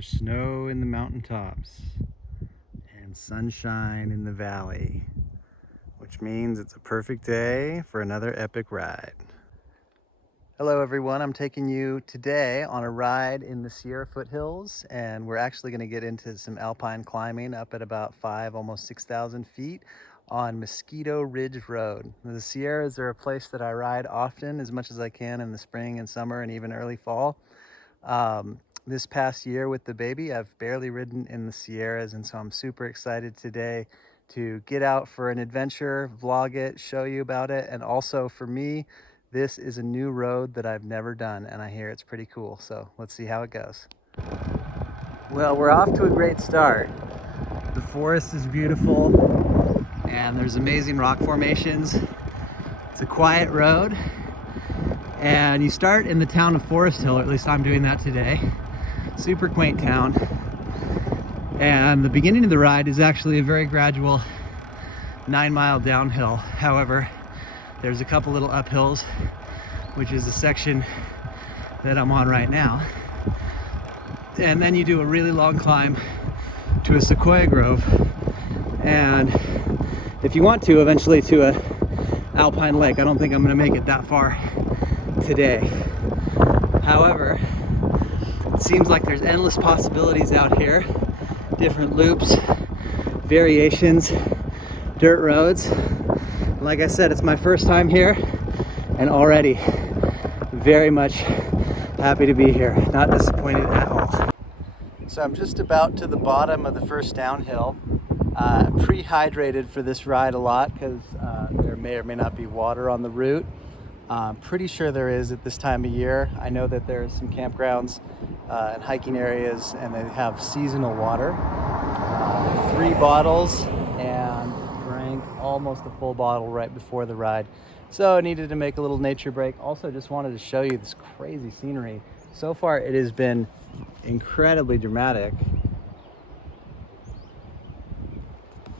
There's snow in the mountaintops and sunshine in the valley, which means it's a perfect day for another epic ride. Hello everyone, I'm taking you today on a ride in the Sierra foothills, and we're actually going to get into some alpine climbing up at about almost 6,000 feet on Mosquito Ridge Road. The Sierras are a place that I ride often, as much as I can in the spring and summer and even early fall. This past year with the baby, I've barely ridden in the Sierras, and so I'm super excited today to get out for an adventure, vlog it, show you about it, and also for me, this is a new road that I've never done, and I hear it's pretty cool, so let's see how it goes. Well, we're off to a great start. The forest is beautiful, and there's amazing rock formations. It's a quiet road, and you start in the town of Forest Hill, or at least I'm doing that today. Super quaint town. And the beginning of the ride is actually a very gradual 9-mile downhill. However, there's a couple little uphills, which is the section that I'm on right now. And then you do a really long climb to a sequoia grove. And if you want to, eventually to a alpine lake. I don't think I'm gonna make it that far today. However, it seems like there's endless possibilities out here. Different loops, variations, dirt roads. Like I said, it's my first time here, and already very much happy to be here. Not disappointed at all. So I'm just about to the bottom of the first downhill. Pre-hydrated for this ride a lot because there may or may not be water on the route. Pretty sure there is at this time of year. I know that there's some campgrounds and hiking areas, and they have seasonal water. 3 bottles, and drank almost a full bottle right before the ride. So I needed to make a little nature break. Also just wanted to show you this crazy scenery. So far it has been incredibly dramatic.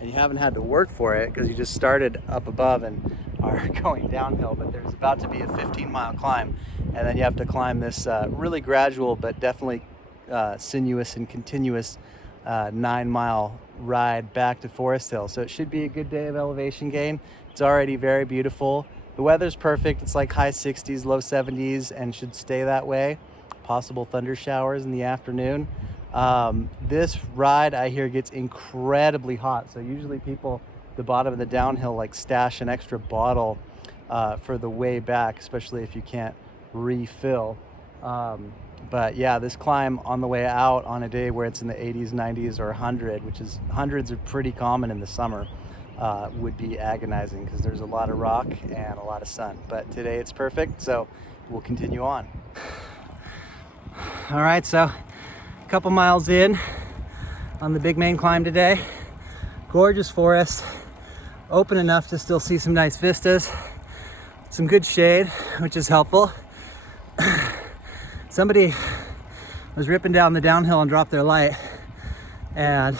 And you haven't had to work for it because you just started up above and are going downhill, but there's about to be a 15-mile climb, and then you have to climb this really gradual but definitely sinuous and continuous 9-mile ride back to Forest Hill. So it should be a good day of elevation gain. It's already very beautiful. The weather's perfect. It's like high 60s, low 70s, and should stay that way. Possible thunder showers in the afternoon. This ride, I hear, gets incredibly hot. So usually people at the bottom of the downhill like stash an extra bottle for the way back, especially if you can't refill. But yeah, this climb on the way out on a day where it's in the 80s, 90s, or 100, which is hundreds are pretty common in the summer, would be agonizing because there's a lot of rock and a lot of sun. But today it's perfect, so we'll continue on. All right, so a couple miles in on the big main climb today. Gorgeous forest, open enough to still see some nice vistas, some good shade, which is helpful. Somebody was ripping down the downhill and dropped their light, and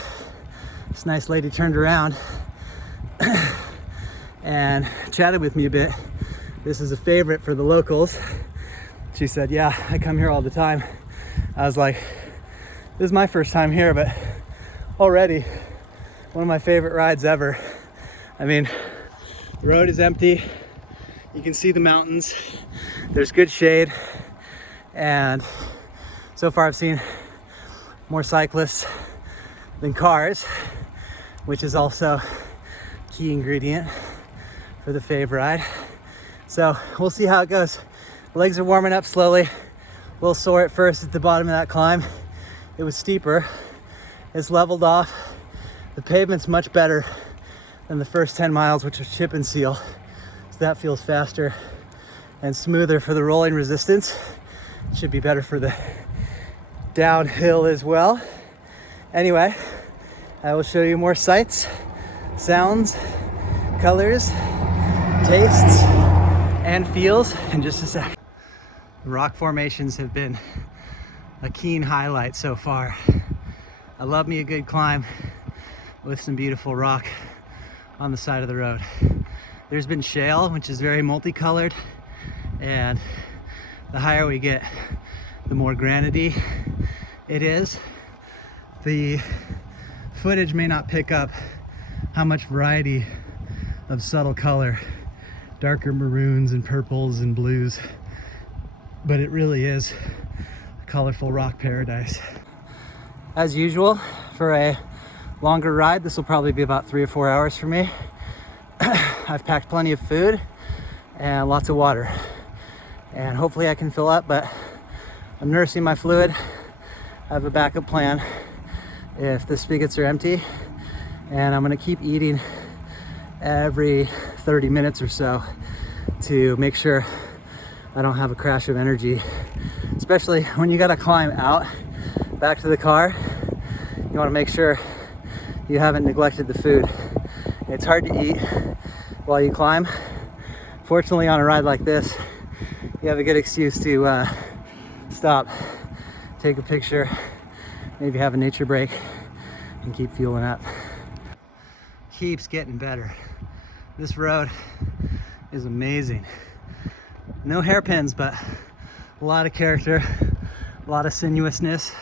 this nice lady turned around and chatted with me a bit. This is a favorite for the locals. She said, yeah, I come here all the time. I was like, this is my first time here, but already one of my favorite rides ever. I mean, the road is empty. You can see the mountains. There's good shade. And so far I've seen more cyclists than cars, which is also a key ingredient for the fave ride. So we'll see how it goes. Legs are warming up slowly. A little sore at first at the bottom of that climb. It was steeper. It's leveled off. The pavement's much better than the first 10 miles, which was chip and seal. So that feels faster and smoother for the rolling resistance. Should be better for the downhill as well. Anyway, I will show you more sights, sounds, colors, tastes, and feels in just a sec. The rock formations have been a keen highlight so far. I love me a good climb with some beautiful rock on the side of the road. There's been shale, which is very multicolored, and the higher we get, the more granity it is. The footage may not pick up how much variety of subtle color, darker maroons and purples and blues, but it really is a colorful rock paradise. As usual, for a longer ride, this will probably be about 3 or 4 hours for me. I've packed plenty of food and lots of water, and hopefully I can fill up, but I'm nursing my fluid. I have a backup plan if the spigots are empty, and I'm gonna keep eating every 30 minutes or so to make sure I don't have a crash of energy, especially when you gotta climb out back to the car. You wanna make sure you haven't neglected the food. It's hard to eat while you climb. Fortunately, on a ride like this, you have a good excuse to stop, take a picture, maybe have a nature break, and keep fueling up. Keeps getting better. This road is amazing. No hairpins, but a lot of character, a lot of sinuousness,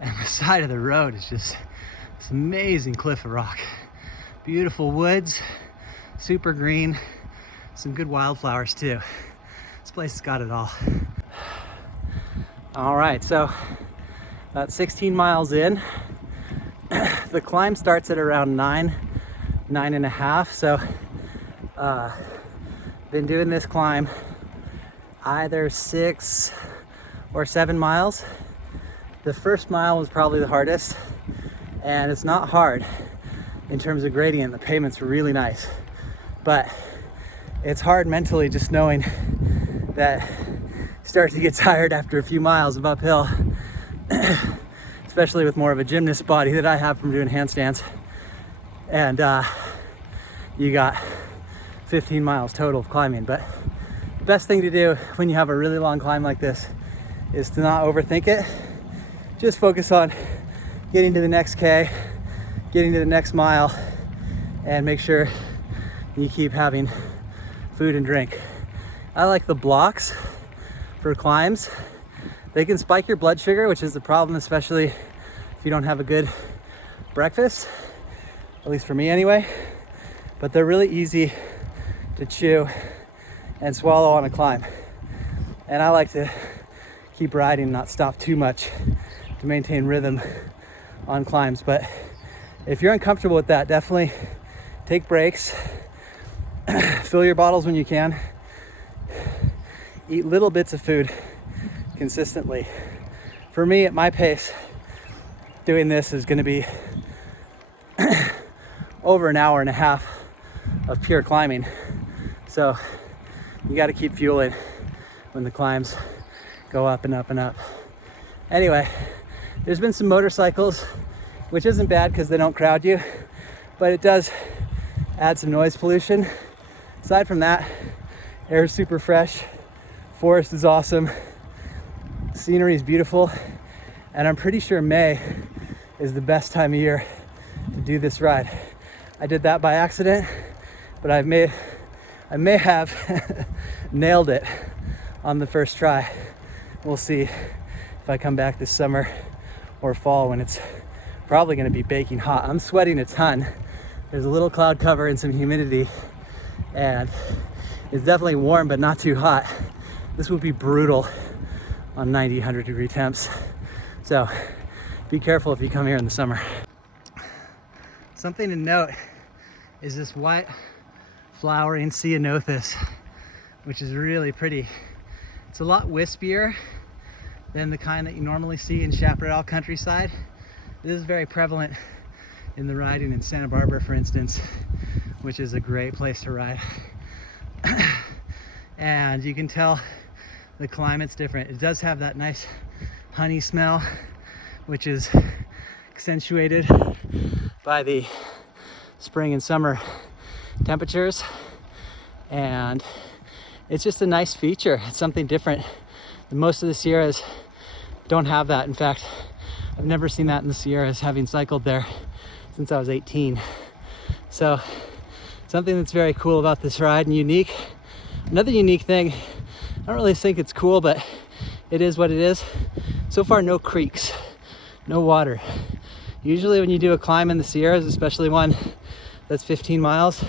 and the side of the road is just this amazing cliff of rock. Beautiful woods, super green, some good wildflowers too. This place has got it all. All right, so about 16 miles in. The climb starts at around 9.5. So been doing this climb either 6 or 7 miles. The first mile was probably the hardest, and it's not hard in terms of gradient. The pavement's really nice, but it's hard mentally just knowing that you start to get tired after a few miles of uphill, especially with more of a gymnast body that I have from doing handstands. And you got 15 miles total of climbing. But the best thing to do when you have a really long climb like this is to not overthink it. Just focus on getting to the next K, getting to the next mile, and make sure you keep having food and drink. I like the blocks for climbs. They can spike your blood sugar, which is the problem, especially if you don't have a good breakfast, at least for me anyway. But they're really easy to chew and swallow on a climb. And I like to keep riding, not stop too much to maintain rhythm on climbs. But if you're uncomfortable with that, definitely take breaks, fill your bottles when you can, eat little bits of food consistently. For me, at my pace, doing this is gonna be over an hour and a half of pure climbing. So you gotta keep fueling when the climbs go up and up and up. Anyway, there's been some motorcycles, which isn't bad because they don't crowd you, but it does add some noise pollution. Aside from that, air is super fresh, forest is awesome, scenery is beautiful, and I'm pretty sure May is the best time of year to do this ride. I did that by accident, but I may have nailed it on the first try. We'll see if I come back this summer or fall when it's probably gonna be baking hot. I'm sweating a ton. There's a little cloud cover and some humidity, and it's definitely warm, but not too hot. This would be brutal on 90, 100 degree temps. So be careful if you come here in the summer. Something to note is this white flowering ceanothus, which is really pretty. It's a lot wispier than the kind that you normally see in chaparral countryside. This is very prevalent in the riding in Santa Barbara, for instance, which is a great place to ride. And you can tell the climate's different. It does have that nice honey smell, which is accentuated by the spring and summer temperatures, and it's just a nice feature. It's something different. Most of the Sierras don't have that. In fact, I've never seen that in the Sierras, having cycled there since I was 18. So something that's very cool about this ride and unique. Another unique thing, I don't really think it's cool, but it is what it is. So far, no creeks, no water. Usually when you do a climb in the Sierras, especially one that's 15 miles,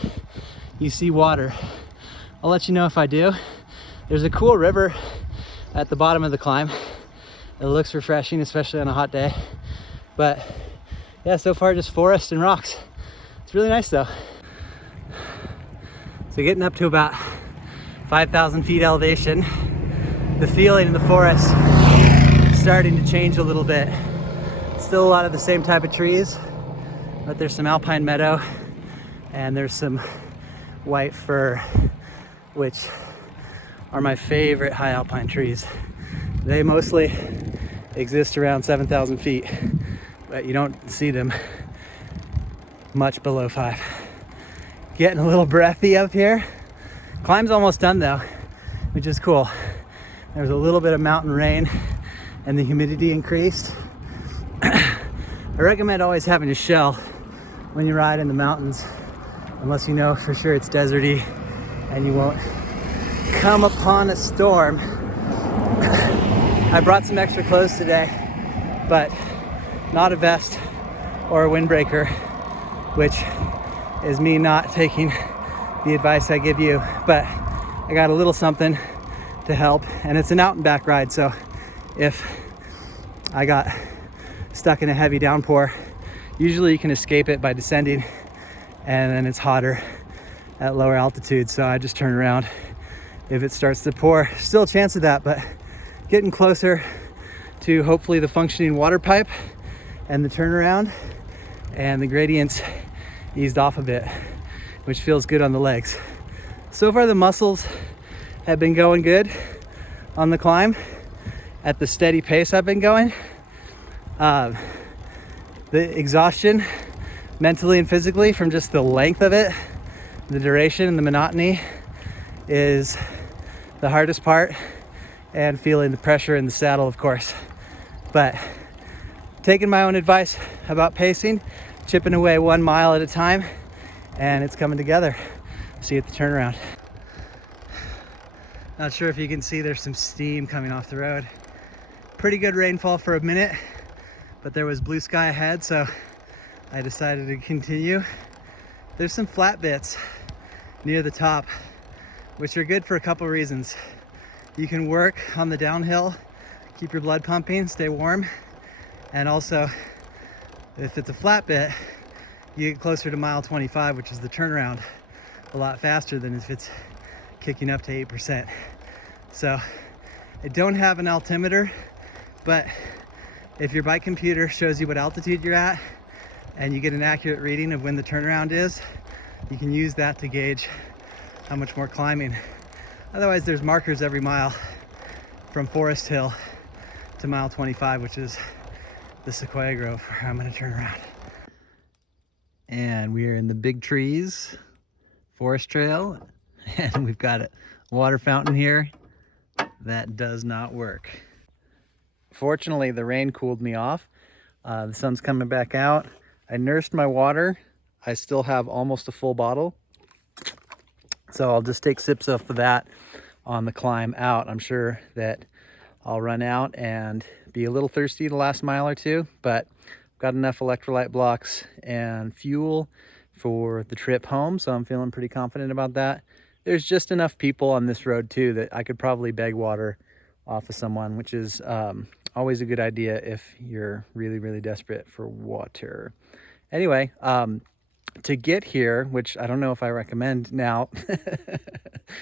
you see water. I'll let you know if I do. There's a cool river at the bottom of the climb. It looks refreshing, especially on a hot day. But yeah, so far just forest and rocks. It's really nice though. So getting up to about 5,000 feet elevation, the feeling in the forest is starting to change a little bit. Still a lot of the same type of trees, but there's some alpine meadow and there's some white fir, which are my favorite high alpine trees. They mostly exist around 7,000 feet, but you don't see them much below 5. Getting a little breathy up here. Climb's almost done though, which is cool. There's a little bit of mountain rain and the humidity increased. I recommend always having a shell when you ride in the mountains, unless you know for sure it's deserty and you won't come upon a storm. I brought some extra clothes today, but not a vest or a windbreaker, which is me not taking the advice I give you, but I got a little something to help, and it's an out and back ride, so if I got stuck in a heavy downpour, usually you can escape it by descending, and then it's hotter at lower altitude, so I just turn around if it starts to pour. Still a chance of that, but getting closer to hopefully the functioning water pipe and the turnaround, and the gradients eased off a bit, which feels good on the legs. So far the muscles have been going good on the climb at the steady pace I've been going. The exhaustion mentally and physically from just the length of it, the duration and the monotony is the hardest part, and feeling the pressure in the saddle, of course. But taking my own advice about pacing, chipping away 1 mile at a time, and it's coming together. See you at the turnaround. Not sure if you can see, there's some steam coming off the road. Pretty good rainfall for a minute, but there was blue sky ahead, so I decided to continue. There's some flat bits near the top, which are good for a couple reasons. You can work on the downhill, keep your blood pumping, stay warm, and also if it's a flat bit, you get closer to mile 25, which is the turnaround, a lot faster than if it's kicking up to 8%. So I don't have an altimeter, but if your bike computer shows you what altitude you're at and you get an accurate reading of when the turnaround is, you can use that to gauge how much more climbing. Otherwise, there's markers every mile from Forest Hill to mile 25, which is the Sequoia Grove, where I'm going to turn around. And we are in the Big Trees Forest Trail, and we've got a water fountain here that does not work. Fortunately, the rain cooled me off. The sun's coming back out. I nursed my water. I still have almost a full bottle, so I'll just take sips of that on the climb out. I'm sure that I'll run out and be a little thirsty the last mile or two, but I've got enough electrolyte blocks and fuel for the trip home, so I'm feeling pretty confident about that. There's just enough people on this road too that I could probably beg water off of someone, which is always a good idea if you're really, really desperate for water. Anyway, to get here, which I don't know if I recommend now,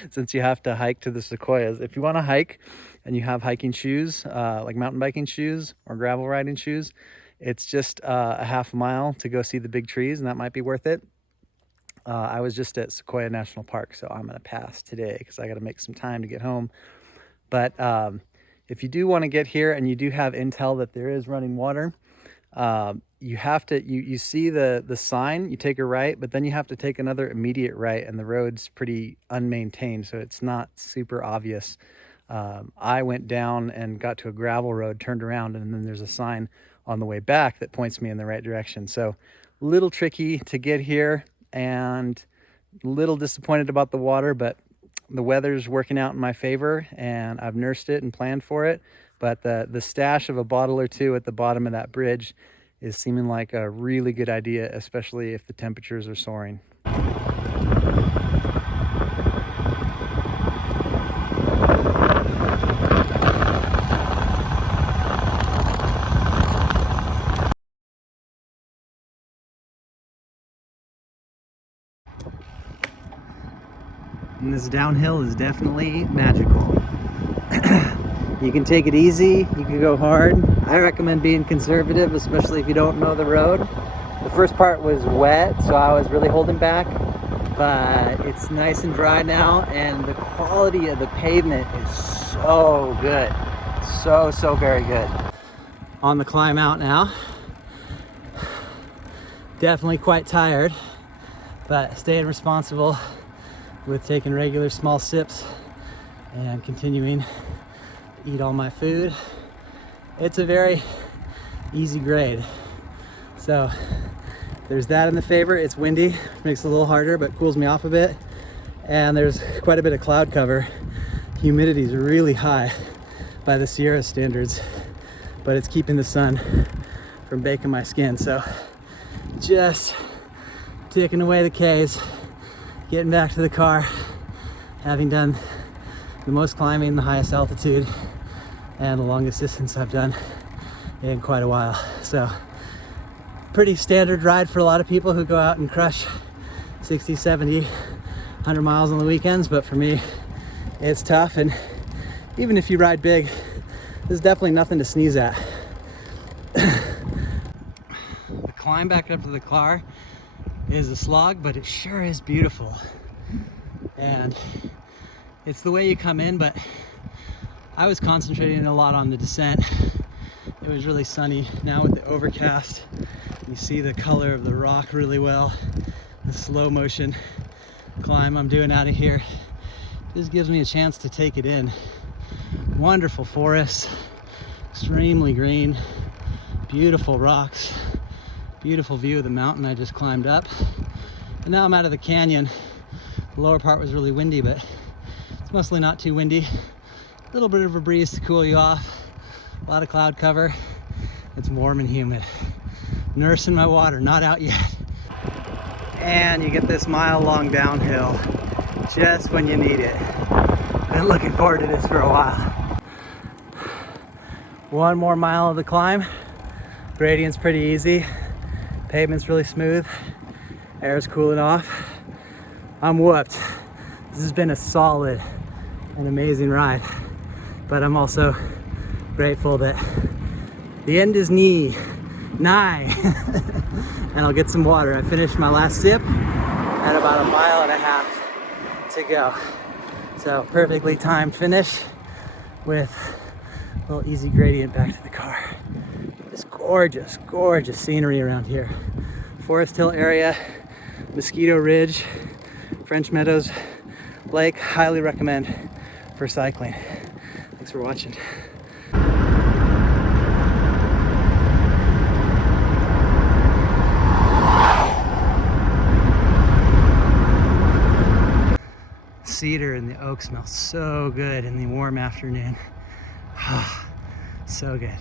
since you have to hike to the Sequoias. If you want to hike and you have hiking shoes, like mountain biking shoes or gravel riding shoes, it's just a half mile to go see the big trees, and that might be worth it. I was just at Sequoia National Park, so I'm going to pass today because I got to make some time to get home. But if you do want to get here and you do have intel that there is running water, you have to, you see the sign, you take a right, but then you have to take another immediate right, and the road's pretty unmaintained, so it's not super obvious. I went down and got to a gravel road, turned around, and then there's a sign on the way back that points me in the right direction. So a little tricky to get here, and a little disappointed about the water, but the weather's working out in my favor, and I've nursed it and planned for it. But the stash of a bottle or two at the bottom of that bridge is seeming like a really good idea, especially if the temperatures are soaring. And this downhill is definitely magical. You can take it easy, you can go hard. I recommend being conservative, especially if you don't know the road. The first part was wet, so I was really holding back, but it's nice and dry now, and the quality of the pavement is so good. So very good. On the climb out now. Definitely quite tired, but staying responsible with taking regular small sips and continuing to eat all my food. It's a very easy grade. So there's that in the favor. It's windy, makes it a little harder, but cools me off a bit. And there's quite a bit of cloud cover. Humidity is really high by the Sierra standards, but it's keeping the sun from baking my skin. So just taking away the K's, getting back to the car, having done the most climbing, the highest altitude, and the longest distance I've done in quite a while. So pretty standard ride for a lot of people who go out and crush 60, 70, 100 miles on the weekends, but for me, it's tough. And even if you ride big, there's definitely nothing to sneeze at. The climb back up to the car is a slog, but it sure is beautiful. And it's the way you come in, but I was concentrating a lot on the descent. It was really sunny. Now with the overcast, you see the color of the rock really well. The slow motion climb I'm doing out of here just gives me a chance to take it in. Wonderful forests, extremely green, beautiful rocks, beautiful view of the mountain I just climbed up. And now I'm out of the canyon. The lower part was really windy, but it's mostly not too windy. A little bit of a breeze to cool you off. A lot of cloud cover. It's warm and humid. Nursing my water, not out yet. And you get this mile-long downhill just when you need it. Been looking forward to this for a while. One more mile of the climb. Gradient's pretty easy. Pavement's really smooth. Air's cooling off. I'm whooped. This has been a solid and amazing ride, but I'm also grateful that the end is nigh. And I'll get some water. I finished my last sip at about 1.5 miles to go. So perfectly timed finish with a little easy gradient back to the car. Just gorgeous scenery around here. Forest Hill area, Mosquito Ridge, French Meadows Lake, highly recommend for cycling. Thanks for watching. Cedar and the oak smell so good in the warm afternoon. So good.